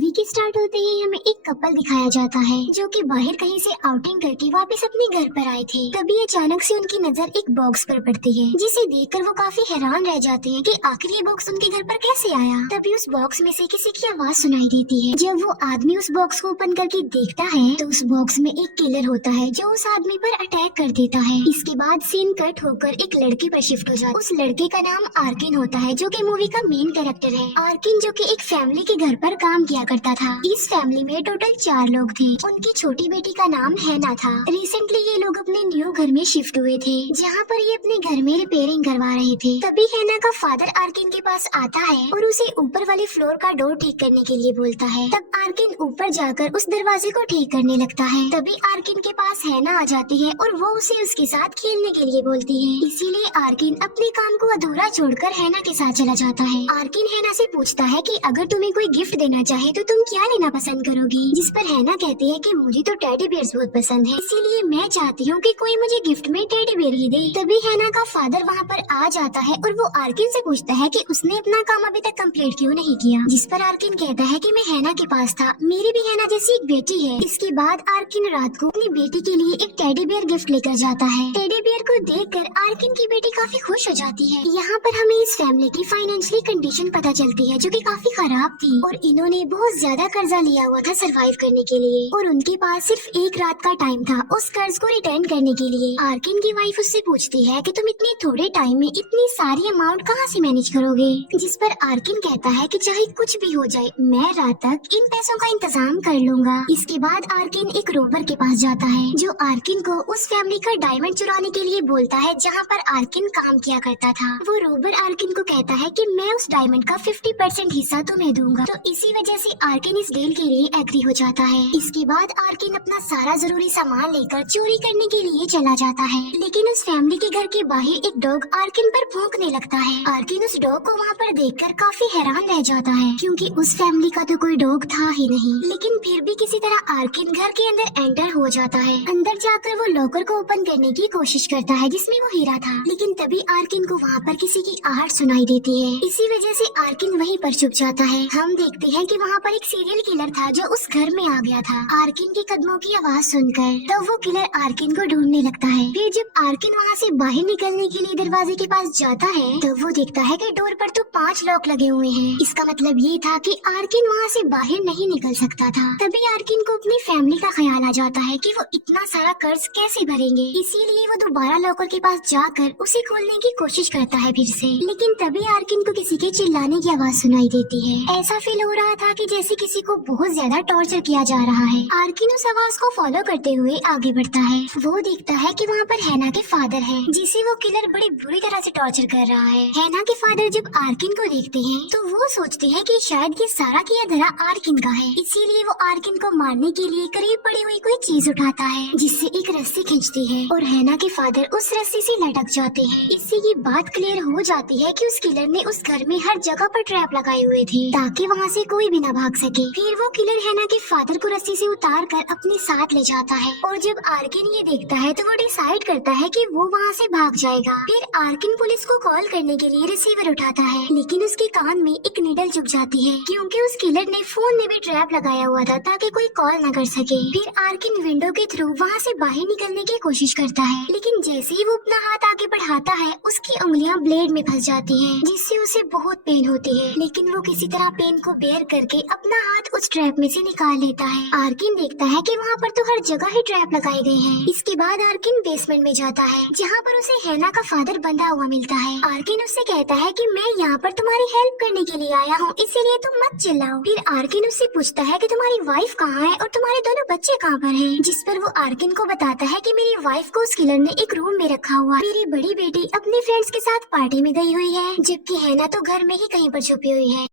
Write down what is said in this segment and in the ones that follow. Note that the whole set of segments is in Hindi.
मूवी के स्टार्ट होते ही हमें एक कपल दिखाया जाता है जो कि बाहर कहीं से आउटिंग करके वापस अपने घर पर आए थे। तभी अचानक से उनकी नजर एक बॉक्स पर पड़ती है, जिसे देखकर वो काफी हैरान रह जाते हैं कि आखिर ये बॉक्स उनके घर पर कैसे आया। तभी उस बॉक्स में से किसी की आवाज सुनाई देती है। जब वो आदमी उस बॉक्स को ओपन करके देखता है तो उस बॉक्स में एक किलर होता है जो उस आदमी पर अटैक कर देता है। इसके बाद सीन कट होकर एक लड़के पर शिफ्ट हो जाता है। उस लड़के का नाम आर्किन होता है जो कि मूवी का मेन कैरेक्टर है। आर्किन जो कि एक फैमिली के घर पर काम किया करता था। इस फैमिली में टोटल 4 लोग थे। उनकी छोटी बेटी का नाम हैना था। रिसेंटली ये लोग अपने न्यू घर में शिफ्ट हुए थे, जहाँ पर ये अपने घर में रिपेयरिंग करवा रहे थे। तभी हैना का फादर आर्किन के पास आता है और उसे ऊपर वाले फ्लोर का डोर ठीक करने के लिए बोलता है। तब आर्किन ऊपर जाकर उस दरवाजे को ठीक करने लगता है। तभी आर्किन के पास हैना आ जाती है और वो उसे उसके साथ खेलने के लिए बोलती है। इसीलिए आर्किन अपने काम को अधूरा छोड़कर हैना के साथ चला जाता है। आर्किन हैना से पूछता है कि अगर तुम्हें कोई गिफ्ट देना चाहे तो तुम क्या लेना पसंद करोगी। जिस पर हैना कहती है कि मुझे तो टेडी बियर्स बहुत पसंद है, इसीलिए मैं चाहती हूँ कि कोई मुझे गिफ्ट में टेडी बियर ही दे। तभी हैना का फादर वहाँ पर आ जाता है और वो आर्किन से पूछता है कि उसने अपना काम अभी तक कंप्लीट क्यों नहीं किया। जिस पर आर्किन कहता है कि मैं हैना के पास था, मेरी भी हैना जैसी एक बेटी है। इसके बाद आर्किन रात को अपनी बेटी के लिए एक टेडी बियर गिफ्ट लेकर जाता है। टेडी बियर को देखकर आर्किन की बेटी काफी खुश हो जाती है। यहाँ पर हमें इस फैमिली की फाइनेंशियली कंडीशन पता चलती है जो कि काफी खराब थी और इन्होंने बहुत ज्यादा कर्जा लिया हुआ था सरवाइव करने के लिए और उनके पास सिर्फ एक रात का टाइम था उस कर्ज को रिटर्न करने के लिए। आर्किन की वाइफ उससे पूछती है कि तुम इतने थोड़े टाइम में इतनी सारी अमाउंट कहाँ से मैनेज करोगे। जिस पर आर्किन कहता है कि चाहे कुछ भी हो जाए मैं रात तक इन पैसों का इंतजाम कर लूंगा। इसके बाद आर्किन एक रोबर के पास जाता है जो आर्किन को उस फैमिली का डायमंड चुराने के लिए बोलता है जहाँ पर आर्किन काम किया करता था। वो रोबर आर्किन को कहता है कि मैं उस डायमंड का 50% हिस्सा तुम्हें दूंगा। तो इसी वजह से आर्किन इस डील के लिए एग्री हो जाता है। इसके बाद आर्किन अपना सारा जरूरी सामान लेकर चोरी करने के लिए चला जाता है, लेकिन उस फैमिली के घर के बाहर एक डॉग आर्किन पर भौंकने लगता है। आर्किन उस डॉग को वहाँ पर देखकर काफी हैरान रह जाता है क्योंकि उस फैमिली का तो कोई डॉग था ही नहीं। लेकिन फिर भी किसी तरह आर्किन घर के अंदर एंटर हो जाता है। अंदर जाकर वो लॉकर को ओपन करने की कोशिश करता है जिसमें वो हीरा था, लेकिन तभी आर्किन को वहाँ पर किसी की आहट सुनाई देती है। इसी वजह से आर्किन वहीं पर छुप जाता है। हम देखते हैं कि वहाँ पर एक सीरियल किलर था जो उस घर में आ गया था। आर्किन के कदमों की आवाज सुनकर तब वो किलर आर्किन को ढूंढने लगता है। फिर जब आर्किन वहाँ से बाहर निकलने के लिए दरवाजे के पास जाता है तब वो देखता है कि डोर पर तो 5 लॉक लगे हुए हैं। इसका मतलब ये था कि आर्किन वहाँ से बाहर नहीं निकल सकता था। तभी आर्किन को अपनी फैमिली का ख्याल आ जाता है कि वो इतना सारा कर्ज कैसे भरेंगे। इसीलिए वो दोबारा लॉकर के पास जाकर उसे खोलने की कोशिश करता है फिर से, लेकिन तभी आर्किन को किसी के चिल्लाने की आवाज सुनाई देती है। ऐसा फील हो रहा था कि जैसे किसी को बहुत ज्यादा टॉर्चर किया जा रहा है। आर्किन उस आवाज को फॉलो करते हुए आगे बढ़ता है। वो देखता है कि वहाँ पर हैना के फादर हैं, जिसे वो किलर बड़ी बुरी तरह से टॉर्चर कर रहा है। हैना के फादर जब आर्किन को देखते हैं तो वो सोचते हैं कि शायद ये सारा किया धरा आर्किन का है। इसीलिए वो आर्किन को मारने के लिए करीब पड़ी हुई कोई चीज उठाता है जिससे एक रस्सी खींचती है और हैना के फादर उस रस्सी से लटक जाते हैं। इससे ये बात क्लियर हो जाती है कि उस किलर ने उस घर में हर जगह पर ट्रैप लगाए हुए थे ताकि वहाँ से कोई भी न भाग सके। फिर वो किलर हैना के फादर को रस्सी से उतार कर अपने साथ ले जाता है और जब आर्किन ये देखता है तो वो डिसाइड करता है कि वो वहाँ से भाग जाएगा। फिर आर्किन पुलिस को कॉल करने के लिए रिसीवर उठाता है, लेकिन उसके कान में एक नीडल चुभ जाती है क्योंकि उस किलर ने फोन में भी ट्रैप लगाया हुआ था ताकि कोई कॉल न कर सके। फिर आर्किन विंडो के थ्रू वहाँ से बाहर निकलने की कोशिश करता है, लेकिन जैसे ही वो अपना हाथ आगे बढ़ाता है उसकी उंगलियां ब्लेड में फंस जाती हैं, जिससे उसे बहुत पेन होती है। लेकिन वो किसी तरह पेन को बेयर करके अपना हाथ उस ट्रैप में से निकाल लेता है। आर्किन देखता है कि वहाँ पर तो हर जगह ही ट्रैप लगाए गए हैं। इसके बाद आर्किन बेसमेंट में जाता है जहाँ पर उसे हैना का फादर बंधा हुआ मिलता है। आर्किन उससे कहता है कि मैं यहाँ पर तुम्हारी हेल्प करने के लिए आया हूँ, इसीलिए तुम मत चिल्लाओ। फिर आर्किन उससे पूछता है कि तुम्हारी वाइफ कहाँ है और तुम्हारे दोनों बच्चे कहाँ पर हैं। जिस पर वो आर्किन को बताता है कि मेरी वाइफ को उस किलर ने एक रूम में रखा हुआ, मेरी बड़ी बेटी अपने फ्रेंड्स के साथ पार्टी में गई हुई है, जबकि हैना तो घर में ही कहीं पर छुपी हुई है।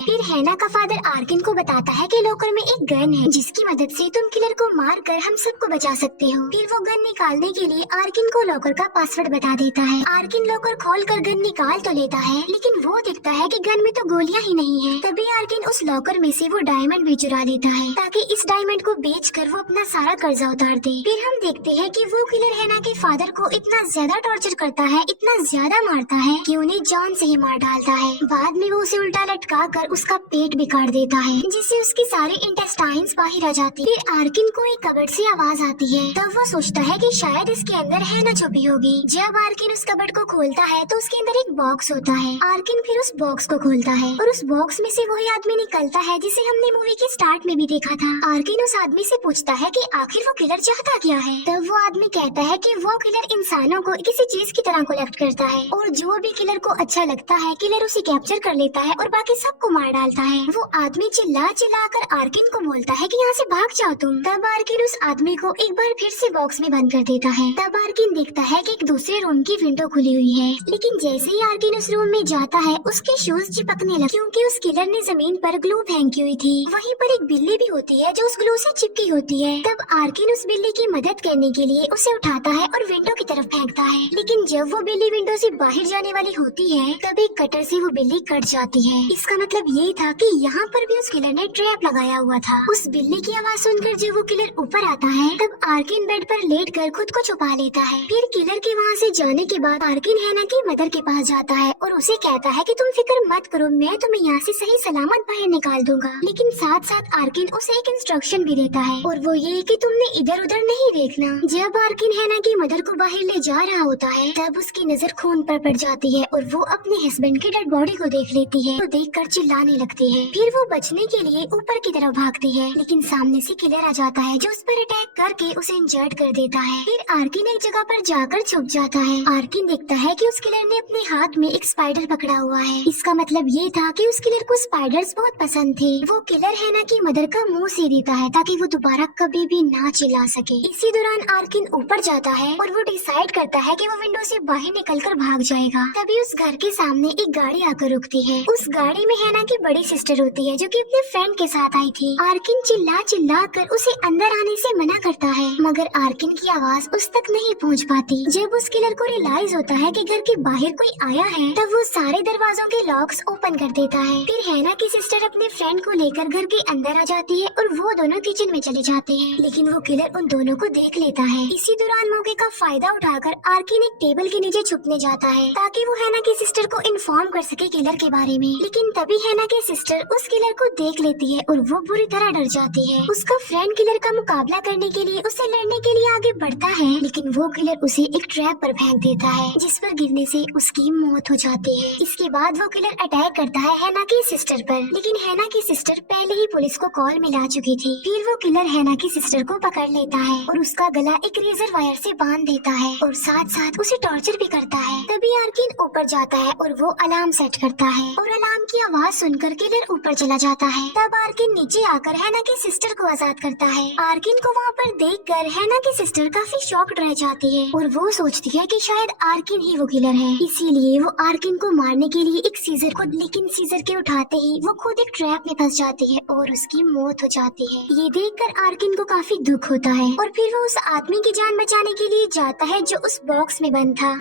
फिर हैना का फादर आर्किन को बताता है कि लॉकर में एक गन है जिसकी मदद से तुम किलर को मार कर हम सबको बचा सकते हो। फिर वो गन निकालने के लिए आर्किन को लॉकर का पासवर्ड बता देता है। आर्किन लॉकर खोल कर गन निकाल तो लेता है, लेकिन वो देखता है कि गन में तो गोलियां ही नहीं है। तभी आर्किन उस लॉकर में से वो डायमंड भी चुरा लेता है ताकि इस डायमंड को बेचकर वो अपना सारा कर्जा उतार दे। फिर हम देखते हैं कि वो किलर हैना के फादर को इतना ज्यादा टॉर्चर करता है, इतना ज्यादा मारता है कि उन्हें जान से ही मार डालता है। बाद में वो उसे उल्टा लटका कर उसका पेट बिगाड़ देता है, जिससे उसकी सारी इंटेस्टाइन्स बाहर आ जाती है। फिर आर्किन को एक कबर्ड से आवाज आती है, तब वो सोचता है कि शायद इसके अंदर हैना छुपी होगी। जब आर्किन उस कबर्ड को खोलता है तो उसके अंदर एक बॉक्स होता है। आर्किन फिर उस बॉक्स को खोलता है और उस बॉक्स में से वही आदमी निकलता है जिसे हमने मूवी के स्टार्ट में भी देखा था। आर्किन उस आदमी से पूछता है कि आखिर वो किलर चाहता क्या है। तब वो आदमी कहता है कि वो किलर इंसानों को किसी चीज की तरह कलेक्ट करता है और जो भी किलर को अच्छा लगता है किलर उसे कैप्चर कर लेता है और बाकी सबको मार डालता है। वो आदमी चिल्ला चिल्ला कर आर्किन को बोलता है कि यहाँ से भाग जाओ तुम। तब आर्किन उस आदमी को एक बार फिर से बॉक्स में बंद कर देता है। तब आर्किन देखता है कि एक दूसरे रूम की विंडो खुली हुई है, लेकिन जैसे ही आर्किन उस रूम में जाता है उसके शूज चिपकने लगे, क्योंकि उस किलर ने जमीन पर ग्लू फेंकी हुई थी। वहीं पर एक बिल्ली भी होती है जो उस ग्लू से चिपकी होती है। तब आर्किन उस बिल्ली की मदद करने के लिए उसे उठाता है और विंडो की तरफ फेंकता है, लेकिन जब वो बिल्ली विंडो से बाहर जाने वाली होती है तब एक कटर से वो बिल्ली कट जाती है। इसका मतलब ये था कि यहाँ पर भी उस किलर ने ट्रैप लगाया हुआ था। उस बिल्ली की आवाज सुनकर जब वो किलर ऊपर आता है तब आर्किन बेड पर लेट कर खुद को छुपा लेता है। फिर किलर के वहाँ से जाने के बाद आर्किन हैना की मदर के पास जाता है और उसे कहता है कि तुम फिक्र मत करो, मैं तुम्हें यहाँ से सही सलामत बाहर निकाल दूंगा। लेकिन साथ साथ आर्किन उसे एक इंस्ट्रक्शन भी देता है और वो ये कि तुमने इधर उधर नहीं देखना। जब आर्किन हैना की मदर को बाहर ले जा रहा होता है तब उसकी नजर खून पर पड़ जाती है और वो अपने हस्बैंड की डेड बॉडी को देख लेती है तो देखकर चिल्लाने लगती है। फिर वो बचने के लिए ऊपर की तरफ भागती है, लेकिन सामने से किलर आ जाता है जो उस पर अटैक करके उसे इंजर्ड कर देता है। फिर आर्किन एक जगह पर जाकर छुप जाता है। आर्किन देखता है कि उस किलर ने अपने हाथ में एक स्पाइडर पकड़ा हुआ है। इसका मतलब ये था कि उस किलर को स्पाइडर्स बहुत पसंद थे। वो किलर हैना की मदर का मुंह सी देता है ताकि वो दोबारा कभी भी ना चिल्ला सके। इसी दौरान आर्किन ऊपर जाता है और वो डिसाइड करता है कि वो विंडो से बाहर निकलकर भाग जाएगा। तभी उस घर के सामने एक गाड़ी आकर रुकती है। उस गाड़ी में हैना की बड़ी सिस्टर होती है जो कि अपने फ्रेंड के साथ आई थी। आर्किन चिल्ला चिल्ला कर उसे अंदर आने से मना करता है, मगर आर्किन की आवाज उस तक नहीं पहुंच पाती। जब उस किलर को रियलाइज होता है कि घर के बाहर कोई आया है तब वो सारे दरवाजों के लॉक्स ओपन कर देता है। फिर हैना की सिस्टर अपने फ्रेंड को लेकर घर के अंदर आ जाती है और वो दोनों किचन में चले जाते हैं, लेकिन वो किलर उन दोनों को देख लेता है। इसी दौरान मौके का फायदा उठाकर आर्किन एक टेबल के नीचे छुपने जाता है ताकि वो हैना की सिस्टर को इन्फॉर्म कर सके किलर के बारे में। लेकिन तभी हैना की सिस्टर उस किलर को देख लेती है और वो बुरी तरह डर जाती है। उसका फ्रेंड किलर का मुकाबला करने के लिए उसे लड़ने के लिए आगे बढ़ता है, लेकिन वो किलर उसे एक ट्रैप पर फेंक देता है जिस पर गिरने से उसकी मौत हो जाती है। इसके बाद वो किलर अटैक करता है हैना की सिस्टर पर, लेकिन हैना की सिस्टर पहले ही पुलिस को कॉल मिला चुकी थी। फिर वो किलर हैना की सिस्टर को पकड़ लेता है और उसका गला एक रेजर वायर से बांध देता है और साथ साथ उसे टॉर्चर भी करता है। तभी आर्किन ऊपर जाता है और वो अलार्म सेट करता है और अलार्म की आवाज सुनकर किलर ऊपर चला जाता है। तब आर्किन नीचे आकर हैना की सिस्टर को आजाद करता है। आर्किन को वहाँ पर देखकर हैना की सिस्टर काफी शॉक्ड रह जाती है और वो सोचती है कि शायद आर्किन ही वो किलर है। इसीलिए वो आर्किन को मारने के लिए एक सीजर को, लेकिन सीजर के उठाते ही वो खुद एक ट्रैप में फंस जाती है और उसकी मौत हो जाती है। ये देखकर आर्किन को काफी दुख होता है और फिर वो उस आदमी की जान बचाने के लिए जाता है जो उस बॉक्स में बंद था।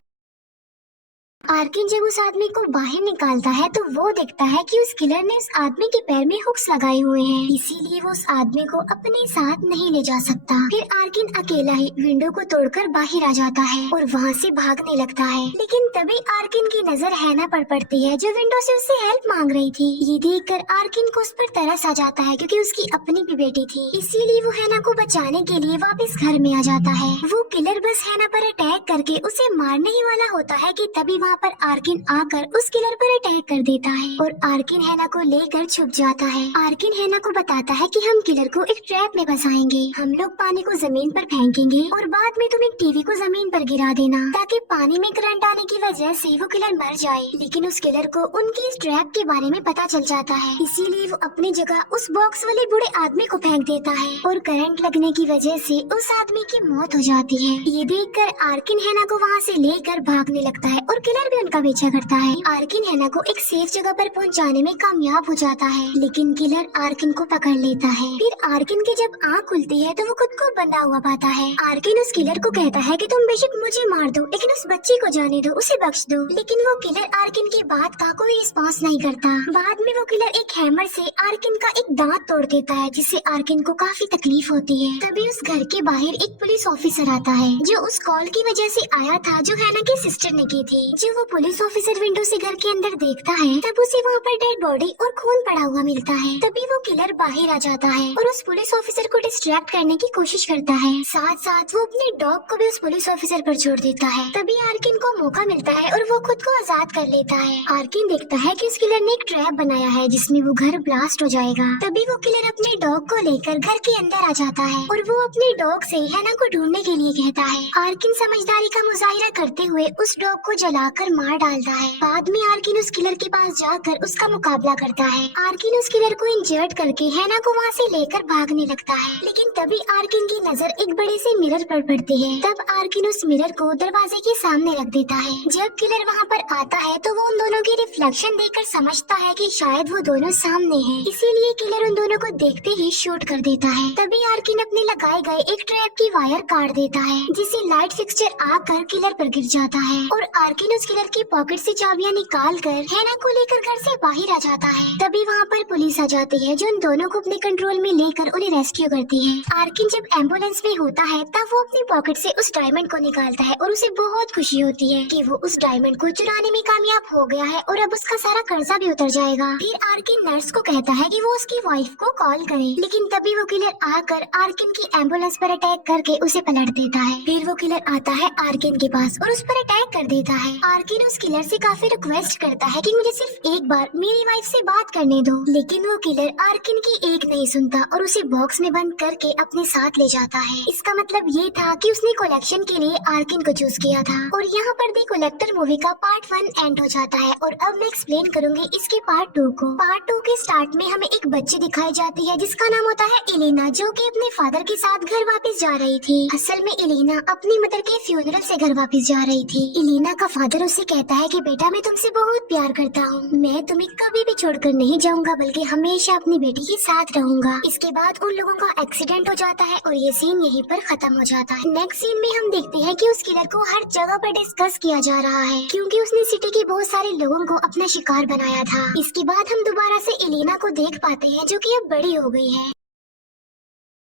आर्किन जब उस आदमी को बाहर निकालता है तो वो देखता है कि उस किलर ने उस आदमी के पैर में हुक्स लगाए हुए हैं, इसीलिए वो उस आदमी को अपने साथ नहीं ले जा सकता। फिर आर्किन अकेला ही विंडो को तोड़कर बाहर आ जाता है और वहाँ से भागने लगता है, लेकिन तभी आर्किन की नजर हैना पर पड़ती है जो विंडो से उससे हेल्प मांग रही थी। ये देखकर आर्किन को उस पर तरस आ जाता है क्योंकि उसकी अपनी भी बेटी थी, इसीलिए वो हैना को बचाने के लिए वापस घर में आ जाता है। वो किलर बस हैना पर अटैक करके उसे मारने ही वाला होता है कि तभी वहाँ पर आर्किन आकर उस किलर पर अटैक कर देता है और आर्किन हैना को लेकर छुप जाता है। आर्किन हैना को बताता है कि हम किलर को एक ट्रैप में फंसाएंगे, हम लोग पानी को जमीन पर फेंकेंगे और बाद में तुम एक टीवी को जमीन पर गिरा देना ताकि पानी में करंट आने की वजह से वो किलर मर जाए। लेकिन उस किलर को उनकी इस ट्रैप के बारे में पता चल जाता है, इसीलिए वो अपनी जगह उस बॉक्स वाले बूढ़े आदमी को फेंक देता है और करंट लगने की वजह से उस आदमी की मौत हो जाती है। ये देखकर आर्किन हैना को वहाँ से लेकर भागने लगता है और किलर भी उनका पीछा करता है। आर्किन हैना को एक सेफ जगह पर पहुंचाने में कामयाब हो जाता है, लेकिन किलर आर्किन को पकड़ लेता है। फिर आर्किन की जब आँख खुलती है तो वो खुद को बंधा हुआ पाता है। आर्किन उस किलर को कहता है कि तुम बेशक मुझे मार दो, लेकिन उस बच्चे को जाने दो, उसे बख्श दो। लेकिन वो किलर आर्किन की बात का कोई रिस्पॉन्स नहीं करता। बाद में वो किलर एक हैमर से आर्किन का एक दांत तोड़ देता है, जिससे आर्किन को काफी तकलीफ होती है। तभी उस घर के बाहर एक पुलिस ऑफिसर आता है जो उस कॉल की वजह से आया था जो हैना की सिस्टर ने की थी, जो जो वो पुलिस ऑफिसर विंडो से घर के अंदर देखता है तब उसे वहाँ पर डेड बॉडी और खून पड़ा हुआ मिलता है। तभी वो किलर बाहर आ जाता है और उस पुलिस ऑफिसर को डिस्ट्रैक्ट करने की कोशिश करता है। साथ साथ वो अपने डॉग को भी उस पुलिस ऑफिसर पर छोड़ देता है। तभी आर्किन को मौका मिलता है और वो खुद को आजाद कर लेता है। आर्किन देखता है कि उस किलर ने एक ट्रैप बनाया है जिसमें वो घर ब्लास्ट हो जाएगा। तभी वो किलर अपने डॉग को लेकर घर के अंदर आ जाता है और वो अपने डॉग से हैना को ढूंढने के लिए कहता है। आर्किन समझदारी का मुजाहिरा करते हुए उस डॉग को जलाकर मार डालता है। बाद में आर्किन उस किलर के पास जाकर उसका मुकाबला करता है। आर्किन उस किलर को इंजर्ड करके हैना को वहाँ से लेकर भागने लगता है, लेकिन तभी आर्किन की नजर एक बड़े से मिरर पर पड़ती है। तब आर्किन उस मिरर को दरवाजे के सामने रख देता है। जब किलर वहाँ पर आता है तो वो उन दोनों की रिफ्लेक्शन देखकर समझता है कि शायद वो दोनों सामने हैं, इसीलिए किलर उन दोनों को देखते ही शूट कर देता है। तभी आर्किन अपने लगाए गए एक ट्रैप की वायर काट देता है जिसे लाइट फिक्सचर आकर किलर पर गिर जाता है और आर्किन उस किलर की पॉकेट से चाबियां निकाल कर हैना को लेकर घर से बाहर आ जाता है। तभी वहाँ पर पुलिस आ जाती है जो उन दोनों को अपने कंट्रोल में लेकर उन्हें रेस्क्यू करती है। आर्किन जब एम्बुलेंस में होता है तब वो अपनी पॉकेट से उस डायमंड को निकालता है और उसे बहुत खुशी होती है कि वो उस डायमंड को चुराने में कामयाब हो गया है और अब उसका सारा कर्जा भी उतर जाएगा। फिर आर्किन नर्स को कहता है कि वो उसकी वाइफ को कॉल करे, लेकिन तभी वो किलर आकर आर्किन की एम्बुलेंस पर अटैक करके उसे पलट देता है। फिर वो किलर आता है आर्किन के पास और उस पर अटैक कर देता है। आर्किन उस किलर से काफी रिक्वेस्ट करता है कि मुझे सिर्फ एक बार मेरी वाइफ से बात करने दो, लेकिन वो किलर आर्किन की एक नहीं सुनता और उसे बॉक्स में बंद करके अपने साथ ले जाता है। इसका मतलब ये था कि उसने कलेक्शन के लिए आर्किन को चूज किया था। और यहाँ पर दी कलेक्टर मूवी का पार्ट 1 एंड हो जाता है और अब मैं एक्सप्लेन करूंगी इसके पार्ट 2 को। पार्ट 2 के स्टार्ट में हमें एक बच्ची दिखाई जाती है जिसका नाम होता है एलिना, जो कि अपने फादर के साथ घर वापस जा रही थी। असल में एलिना अपनी मदर के फ्यूनरल से घर वापस जा रही थी। एलिना का फादर उससे कहता है कि बेटा मैं तुमसे बहुत प्यार करता हूँ, मैं तुम्हें कभी भी छोड़कर नहीं जाऊंगा बल्कि हमेशा अपनी बेटी के साथ रहूंगा। इसके बाद उन लोगों का एक्सीडेंट हो जाता है और ये सीन यहीं पर खत्म हो जाता है। नेक्स्ट सीन में हम देखते हैं कि उस किलर को हर जगह पर डिस्कस किया जा रहा है क्योंकि उसने सिटी के बहुत सारे लोगों को अपना शिकार बनाया था। इसके बाद हम दोबारा से एलिना को देख पाते हैं जो कि अब बड़ी हो गई है।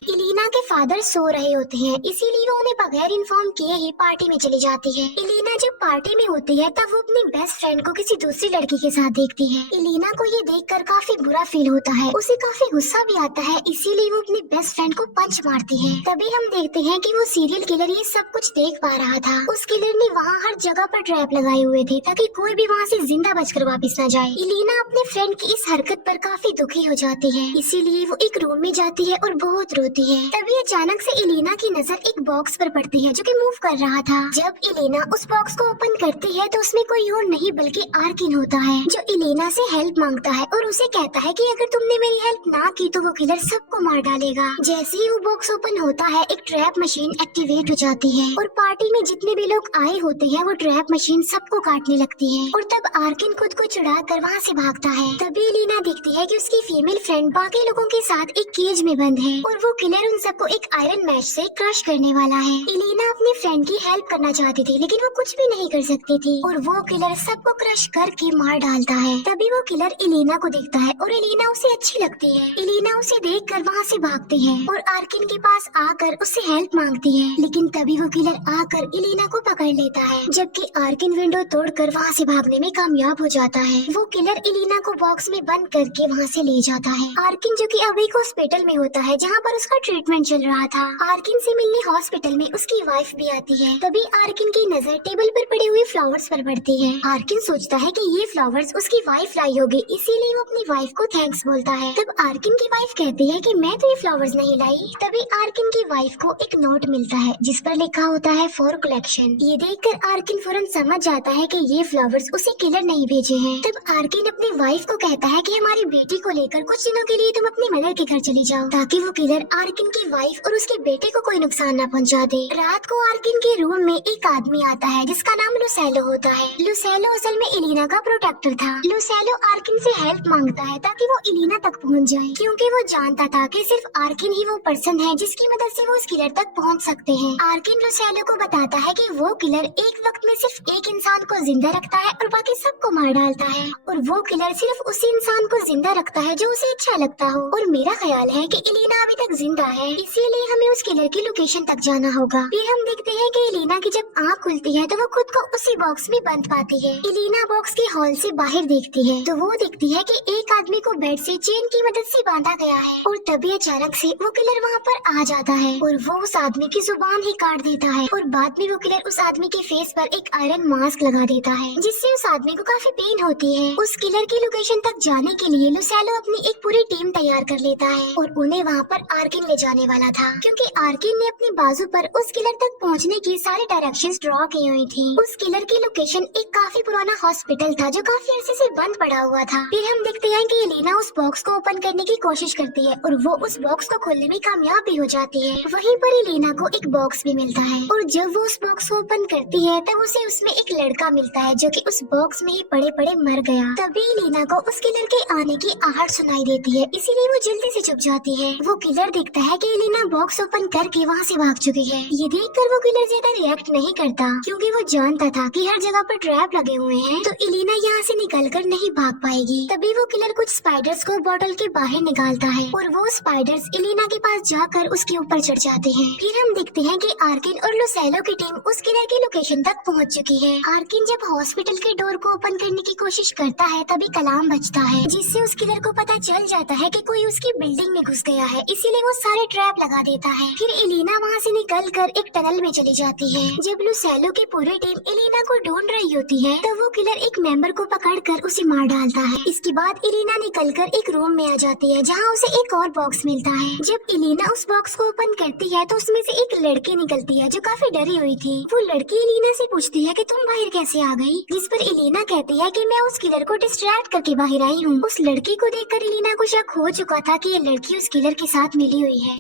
एलिना के फादर सो रहे होते हैं, इसीलिए वो उन्हें बगैर इन्फॉर्म किए ही पार्टी में चली जाती है। एलिना जब पार्टी में होती है तब वो अपनी बेस्ट फ्रेंड को किसी दूसरी लड़की के साथ देखती है। एलिना को ये देखकर काफी बुरा फील होता है, उसे काफी गुस्सा भी आता है, इसीलिए वो अपनी बेस्ट फ्रेंड को पंच मारती है। तभी हम देखते हैं कि वो सीरियल किलर ये सब कुछ देख पा रहा था। उस किलर ने वहाँ हर जगह पर ट्रैप लगाए हुए थे ताकि कोई भी वहाँ से जिंदा बचकर वापस न जाए। एलिना अपने फ्रेंड की इस हरकत पर काफी दुखी हो जाती है, इसीलिए वो एक रूम में जाती है और बहुत रोती है। तभी अचानक से एलिना की नजर एक बॉक्स पर पड़ती है जो कि मूव कर रहा था। जब एलिना उस बॉक्स को ओपन करती है तो उसमें कोई और नहीं बल्कि आर्किन होता है जो एलिना से हेल्प मांगता है और उसे कहता है कि अगर तुमने मेरी हेल्प ना की तो वो किलर सबको मार डालेगा। जैसे ही वो बॉक्स ओपन होता है एक ट्रैप मशीन एक्टिवेट हो जाती है और पार्टी में जितने भी लोग आए होते हैं वो ट्रैप मशीन सबको काटने लगती है और तब आर्किन खुद को चुरा कर वहाँ से भागता है। तभी एलिना देखती है कि उसकी फीमेल फ्रेंड बाकी लोगों के साथ एक केज में बंद है और वो किलर उन सबको एक आयरन मैच से क्रश करने वाला है। एलिना अपनी फ्रेंड की हेल्प करना चाहती थी लेकिन वो कुछ भी नहीं कर सकती थी और वो किलर सबको क्रश करके मार डालता है। तभी वो किलर एलिना को देखता है और एलिना उसे अच्छी लगती है। एलिना उसे देखकर वहाँ से भागती है और आर्किन के पास आकर उससे हेल्प मांगती है, लेकिन तभी वो किलर आकर एलिना को पकड़ लेता है, जबकि आर्किन विंडो तोड़कर वहाँ से भागने में कामयाब हो जाता है। वो किलर एलिना को बॉक्स में बंद करके वहाँ से ले जाता है। आर्किन जो कि अभी हॉस्पिटल में होता है जहाँ पर उसका ट्रीटमेंट चल रहा था। आर्किन से मिलने हॉस्पिटल में उसकी वाइफ भी आती है। तभी आर्किन की नजर टेबल पर पड़े हुए फ्लावर्स पर पड़ती है। आर्किन सोचता है कि ये फ्लावर्स उसकी वाइफ लाई होगी, इसीलिए वो अपनी वाइफ को थैंक्स बोलता है। तब आर्किन की वाइफ कहती है कि मैं तो ये फ्लावर्स नहीं लाई। तभी आर्किन की वाइफ को एक नोट मिलता है जिस पर लिखा होता है फॉर कलेक्शन। ये देखकर आर्किन फौरन समझ जाता है कि ये फ्लावर्स उसे किलर नहीं भेजे हैं। तब आर्किन अपनी वाइफ को कहता है कि हमारी बेटी को लेकर कुछ दिनों के लिए तुम अपनी मदर के घर चली जाओ ताकि वो किलर आर्किन की वाइफ और उसके बेटे को कोई नुकसान न पहुंचा दे। रात को आर्किन के रूम में एक आदमी आता है जिसका नाम लुसेलो होता है। लुसेलो असल में एलिना का प्रोटेक्टर था। लुसेलो आर्किन से हेल्प मांगता है ताकि वो एलिना तक पहुंच जाए, क्योंकि वो जानता था कि सिर्फ आर्किन ही वो पर्सन है जिसकी मदद से वो उस किलर तक पहुंच सकते हैं। आर्किन लुसेलो को बताता है कि वो किलर एक वक्त में सिर्फ एक इंसान को जिंदा रखता है और बाकी सबको मार डालता है, और वो किलर सिर्फ उसी इंसान को जिंदा रखता है जो उसे अच्छा लगता हो। और मेरा ख्याल है कि एलिना अभी तक जिंदा है, इसीलिए हमें उस किलर की लोकेशन तक जाना होगा। फिर हम देखते हैं कि एलिना की जब आँख खुलती है तो वो खुद को उसी बॉक्स में बंद पाती है। एलिना बॉक्स के हॉल से बाहर देखती है तो वो देखती है कि एक आदमी को बेड से चेन की मदद से बांधा गया है और तभी अचानक से वो किलर वहाँ पर आ जाता है और वो उस आदमी की जुबान ही काट देता है और बाद में वो किलर उस आदमी के फेस पर एक आयरन मास्क लगा देता है, जिससे उस आदमी को काफी पेन होती है। उस किलर की लोकेशन तक जाने के लिए लुसेलो अपनी एक पूरी टीम तैयार कर लेता है और उन्हें वहाँ पर आर्किन ले जाने वाला था, क्योंकि आर्किन ने अपनी बाजू पर उस किलर तक पहुँचने की सारी डायरेक्शंस ड्रॉ की हुई थी। उस किलर की लोकेशन एक काफी पुराना हॉस्पिटल था जो काफी अरसे से बंद पड़ा हुआ था। फिर हम देखते हैं कि एलिना उस बॉक्स को ओपन करने की कोशिश करती है और वो उस बॉक्स को खोलने में कामयाब भी हो जाती है। वहीं पर एलिना को एक बॉक्स भी मिलता है और जब वो उस बॉक्स को ओपन करती है तब उसे उसमें एक लड़का मिलता है जो कि उस बॉक्स में ही पड़े पड़े मर गया। तभी एलिना को उस किलर के आने की आहट सुनाई देती है, इसीलिए वो जल्दी से छुप जाती है। वो किलर देखता है कि एलिना बॉक्स ओपन करके वहाँ से भाग चुकी है। ये देखकर वो किलर ज्यादा रिएक्ट नहीं करता, क्योंकि वो जानता था कि हर जगह पर ट्रैप लगे हुए हैं तो एलिना यहाँ से निकलकर नहीं भाग पाएगी। तभी वो किलर कुछ स्पाइडर्स को बॉटल के बाहर निकालता है और वो स्पाइडर्स एलिना के पास जाकर उसके ऊपर चढ़ जाते हैं। फिर हम देखते हैं कि आर्किन और लुसेलो की टीम उस किलर की लोकेशन तक पहुँच चुकी है। आर्किन जब हॉस्पिटल के डोर को ओपन करने की कोशिश करता है तभी कलाम बजता है, जिससे उस किलर को पता चल जाता है कि कोई उसकी बिल्डिंग में घुस गया है, इसीलिए वो सारे ट्रैप लगा देता है। फिर एलिना वहाँ से निकलकर एक टनल में चली जाती है। जब लुसेलो की पूरी टीम एलिना को ढूंढ रही होती है तो वो किलर एक मेंबर को पकड़कर उसे मार डालता है। इसके बाद एलिना निकलकर एक रूम में आ जाती है जहाँ उसे एक और बॉक्स मिलता है। जब एलिना उस बॉक्स को ओपन करती है तो उसमें से एक लड़की निकलती है जो काफी डरी हुई थी। वो लड़की एलिना से पूछती है कि तुम बाहर कैसे आ गई, जिस पर एलिना कहती है कि मैं उस किलर को डिस्ट्रैक्ट करके बाहर आई हूँ। उस लड़की को देखकर एलिना को शक हो चुका था कि ये लड़की उस किलर के साथ मिली हुई है।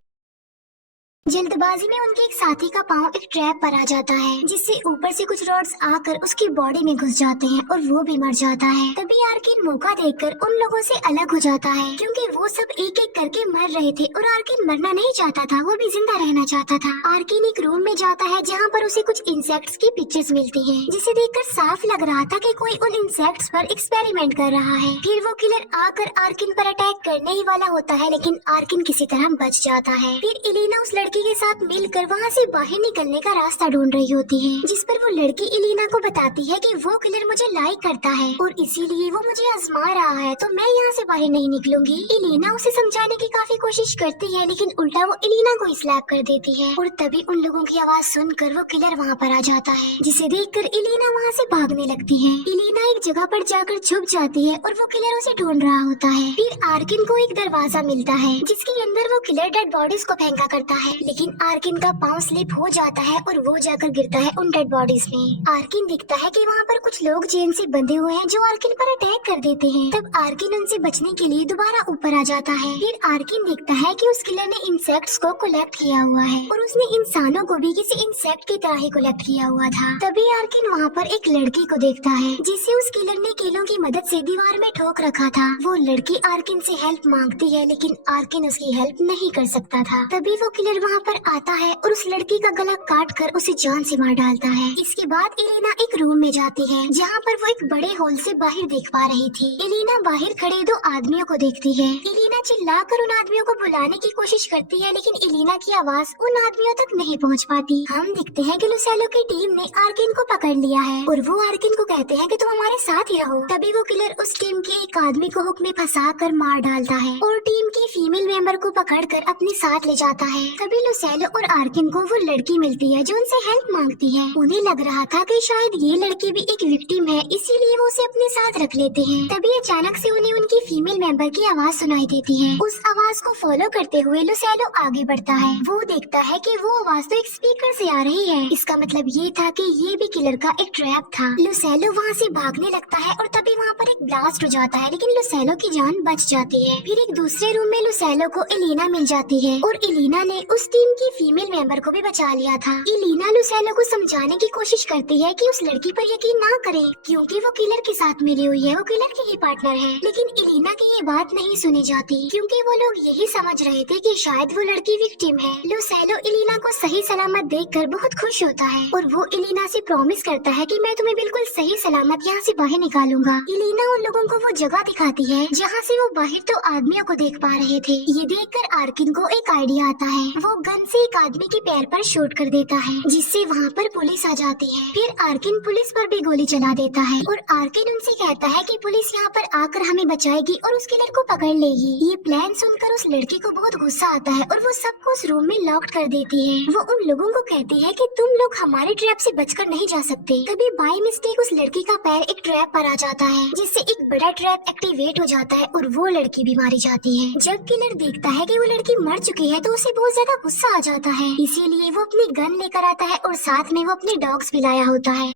जल्दबाजी में उनके एक साथी का पांव एक ट्रैप पर आ जाता है, जिससे ऊपर से कुछ रॉड्स आकर उसकी बॉडी में घुस जाते हैं और वो भी मर जाता है। तभी आर्किन मौका देखकर उन लोगों से अलग हो जाता है, क्योंकि वो सब एक एक करके मर रहे थे और आर्किन मरना नहीं चाहता था, वो भी जिंदा रहना चाहता था। आर्किन एक रूम में जाता है जहाँ पर उसे कुछ इंसेक्ट्स की पिक्चर्स मिलती है, जिसे देखकर साफ लग रहा था कि कोई उन इंसेक्ट्स पर एक्सपेरिमेंट कर रहा है। फिर वो किलर आकर आर्किन पर अटैक करने ही वाला होता है, लेकिन आर्किन किसी तरह बच जाता है। फिर एलिना उस लड़की के साथ मिलकर वहाँ से बाहर निकलने का रास्ता ढूंढ रही होती है, जिस पर वो लड़की एलिना को बताती है कि वो किलर मुझे लाइक करता है और इसीलिए वो मुझे आजमा रहा है, तो मैं यहाँ से बाहर नहीं निकलूंगी। एलिना उसे समझाने की काफी कोशिश करती है, लेकिन उल्टा वो एलिना को स्लैप कर देती है और तभी उन लोगों की आवाज सुनकर वो किलर वहाँ पर आ जाता है, जिसे देखकर एलिना वहाँ से भागने लगती है। एलिना एक जगह पर जाकर छुप जाती है और वो किलर उसे ढूंढ रहा होता है। फिर आर्किन को एक दरवाजा मिलता है जिसके अंदर वो किलर डेड बॉडीज को फेंका करता है, लेकिन आर्किन का पांव स्लिप हो जाता है और वो जाकर गिरता है उन डेड बॉडीज में। आर्किन दिखता है कि वहाँ पर कुछ लोग चेन से बंधे हुए हैं जो आर्किन पर अटैक कर देते हैं। तब आर्किन उनसे बचने के लिए दोबारा ऊपर आ जाता है। फिर आर्किन देखता है कि उस किलर ने इंसेक्ट्स को कलेक्ट किया हुआ है और उसने इंसानों को भी किसी इंसेक्ट की तरह ही कलेक्ट किया हुआ था। तभी आर्किन वहाँ पर एक लड़की को देखता है जिसे उस किलर ने कीलों की मदद से दीवार में ठोक रखा था। वो लड़की आर्किन से हेल्प मांगती है, लेकिन आर्किन उसकी हेल्प नहीं कर सकता था। तभी वो किलर वहाँ पर आता है और उस लड़की का गला काट कर उसे जान से मार डालता है। इसके बाद एलिना एक रूम में जाती है जहाँ पर वो एक बड़े होल से बाहर देख पा रही थी। एलिना बाहर खड़े दो आदमियों को देखती है। एलिना चिल्लाकर उन आदमियों को बुलाने की कोशिश करती है, लेकिन एलिना की आवाज उन आदमियों तक नहीं पहुँच पाती। हम दिखते हैं कि लुसेलो की टीम ने आर्किन को पकड़ लिया है और वो आर्किन को कहते हैं कि तुम हमारे साथ ही रहो। तभी वो किलर उस टीम के एक आदमी को हुक में फंसा कर मार डालता है और टीम की फीमेल मेंबर को पकड़कर अपने साथ ले जाता है। तभी लुसेलो और आर्किन को वो लड़की मिलती है जो उनसे हेल्प मांगती है। उन्हें लग रहा था कि शायद ये लड़की भी एक विक्टिम है, इसीलिए वो उसे अपने साथ रख लेते हैं। तभी अचानक से उन्हें उनकी फीमेल मेंबर की आवाज सुनाई देती है। उस आवाज को फॉलो करते हुए लुसेलो आगे बढ़ता है। वो देखता है कि वो आवाज तो एक स्पीकर से आ रही है। इसका मतलब ये था कि ये भी किलर का एक ट्रैप था। लुसेलो वहाँ से भागने लगता है और तभी वहाँ पर एक ब्लास्ट हो जाता है, लेकिन लुसेलो की जान बच जाती है। फिर एक दूसरे रूम में लुसेलो को एलिना मिल जाती है और एलिना ने उस टीम की फीमेल मेंबर को भी बचा लिया था। एलिना लुसेलो को समझाने की कोशिश करती है कि उस लड़की पर यकीन ना करे, क्योंकि वो किलर के साथ मिली हुई है, वो किलर की ही पार्टनर है। लेकिन एलिना की ये बात नहीं सुनी जाती। क्योंकि वो लोग यही समझ रहे थे कि शायद वो लड़की विक्टिम है। लुसेलो इलीना को सही सलामत देखकर बहुत खुश होता है और वो इलीना से प्रॉमिस करता है कि मैं तुम्हें बिल्कुल सही सलामत यहाँ से बाहर निकालूंगा। इलीना उन लोगों को वो जगह दिखाती है जहाँ से वो बाहर तो आदमियों को देख पा रहे थे। ये देखकर आर्किन को एक आइडिया आता है। वो गन से एक आदमी के पैर पर शूट कर देता है जिससे वहाँ पर पुलिस आ जाती है। फिर आर्किन पुलिस पर भी गोली चला देता है और आर्किन उनसे कहता है कि पुलिस यहाँ पर आकर हमें बचाएगी और उस किलर को पकड़ लेगी। ये प्लान सुनकर उस लड़की को बहुत गुस्सा आता है और वो सबको उस रूम में लॉक कर देती है। वो उन लोगों को कहती है कि तुम लोग हमारे ट्रैप से बचकर नहीं जा सकते। तभी बाय मिस्टेक उस लड़की का पैर एक ट्रैप पर आ जाता है जिससे एक बड़ा ट्रैप एक्टिवेट हो जाता है और वो लड़की भी मारी जाती है। जब किलर देखता है कि वो लड़की मर चुकी है तो उसे बहुत ज्यादा गुस्सा आ जाता है, इसीलिए वो अपनी गन लेकर आता है और साथ में वो अपने डॉग्स भी लाया होता है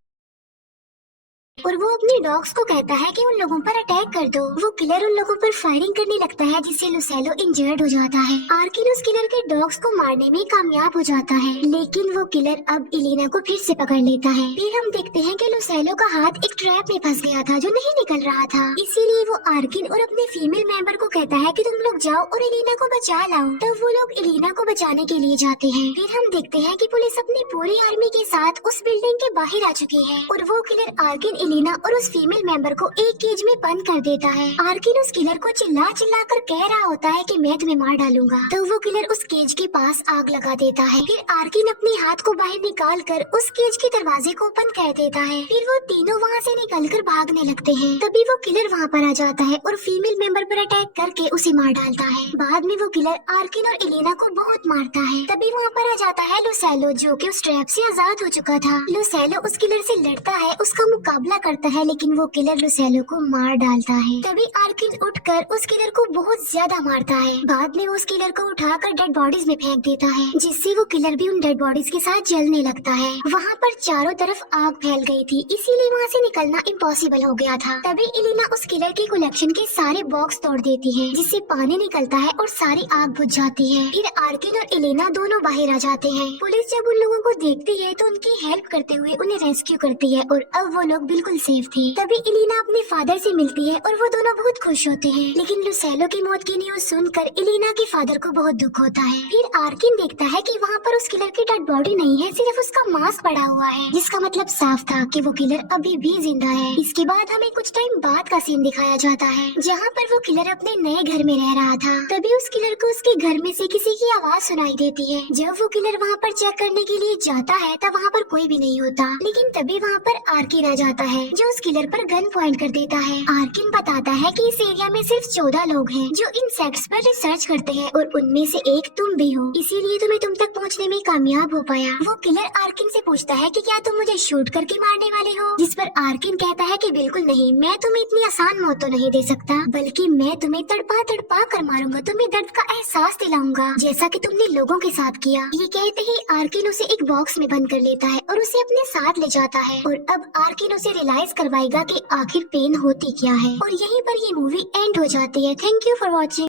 और वो अपने डॉग्स को कहता है कि उन लोगों पर अटैक कर दो। वो किलर उन लोगों पर फायरिंग करने लगता है जिससे लुसेलो इंजर्ड हो जाता है। आर्किन उस किलर के डॉग्स को मारने में कामयाब हो जाता है, लेकिन वो किलर अब इलीना को फिर से पकड़ लेता है। फिर हम देखते हैं कि लुसेलो का हाथ एक ट्रैप में फंस गया था जो नहीं निकल रहा था, इसीलिए वो आर्किन और अपने फीमेल मेंबर को कहता है कि तुम लोग जाओ और इलीना को बचा लाओ। तब वो लोग इलीना को बचाने के लिए जाते हैं। फिर हम देखते हैं कि पुलिस अपनी पूरी आर्मी के साथ उस बिल्डिंग के बाहर आ चुकी है और वो किलर आर्किन, इलीना और उस फीमेल मेंबर को एक केज में बंद कर देता है। आर्किन उस किलर को चिल्ला चिल्ला कर कह रहा होता है कि मैं तुम्हें मार डालूंगा। तो वो किलर उस केज के पास आग लगा देता है। फिर आर्किन अपने हाथ को बाहर निकाल कर उस केज के दरवाजे को ओपन कर देता है। फिर वो तीनों वहाँ से निकलकर भागने लगते हैं। तभी वो किलर वहाँ पर आ जाता है और फीमेल मेंबर पर अटैक करके उसे मार डालता है। बाद में वो किलर आर्किन और इलीना को बहुत मारता है। तभी वहाँ पर आ जाता है लुसेलो जो कि उस ट्रैप से आजाद हो चुका था। लुसेलो उस किलर से लड़ता है, उसका मुकाबला करता है, लेकिन वो किलर लुसेलो को मार डालता है। तभी आर्किन उठकर उस किलर को बहुत ज्यादा मारता है। बाद में उस किलर को उठाकर डेड बॉडीज में फेंक देता है जिससे वो किलर भी उन डेड बॉडीज के साथ जलने लगता है। वहाँ पर चारों तरफ आग फैल गई थी, इसीलिए वहाँ से निकलना इम्पॉसिबल हो गया था। तभी इलीना उस किलर के कलेक्शन के सारे बॉक्स तोड़ देती है जिससे पानी निकलता है और सारी आग बुझ जाती है। फिर आर्किन और इलीना दोनों बाहर आ जाते हैं। पुलिस जब उन लोगों को देखती है तो उनकी हेल्प करते हुए उन्हें रेस्क्यू करती है और अब वो लोग बिल्कुल सेफ थे। तभी इलीना अपने फादर से मिलती है और वो दोनों बहुत खुश होते हैं, लेकिन लुसेलो की मौत की न्यूज सुनकर इलीना के फादर को बहुत दुख होता है। फिर आर्किन देखता है कि वहाँ पर उस किलर की डेड बॉडी नहीं है, सिर्फ उसका मास्क पड़ा हुआ है, जिसका मतलब साफ था कि वो किलर अभी भी जिंदा है। इसके बाद हमें कुछ टाइम बाद का सीन दिखाया जाता है जहाँ पर वो किलर अपने नए घर में रह रहा था। तभी उस किलर को उसके घर में से किसी की आवाज सुनाई देती है। जब वो किलर वहाँ पर चेक करने के लिए जाता है तब वहाँ पर कोई भी नहीं होता, लेकिन तभी वहाँ पर आर्किन आ जाता है जो उस किलर पर गन पॉइंट कर देता है। आर्किन बताता है कि इस एरिया में सिर्फ 14 लोग हैं जो इंसेक्ट्स पर रिसर्च करते हैं और उनमें से एक तुम भी हो, इसीलिए तुम्हें तुम तक पहुंचने में कामयाब हो पाया। वो किलर आर्किन से पूछता है कि क्या तुम मुझे शूट करके मारने वाले हो, जिस पर आर्किन कहता है कि बिल्कुल नहीं, मैं तुम्हें इतनी आसान मौत तो नहीं दे सकता, बल्कि मैं तुम्हें तड़पा तड़पा कर मारूंगा, तुम्हें दर्द का एहसास दिलाऊंगा जैसा कि तुमने लोगों के साथ किया। ये कहते ही आर्किन उसे एक बॉक्स में बंद कर लेता है और उसे अपने साथ ले जाता है और अब आर्किन उसे रियलाइज करवाएगा कि आखिर पेन होती क्या है। और यहीं पर ये मूवी एंड हो जाती है। Thank you for watching.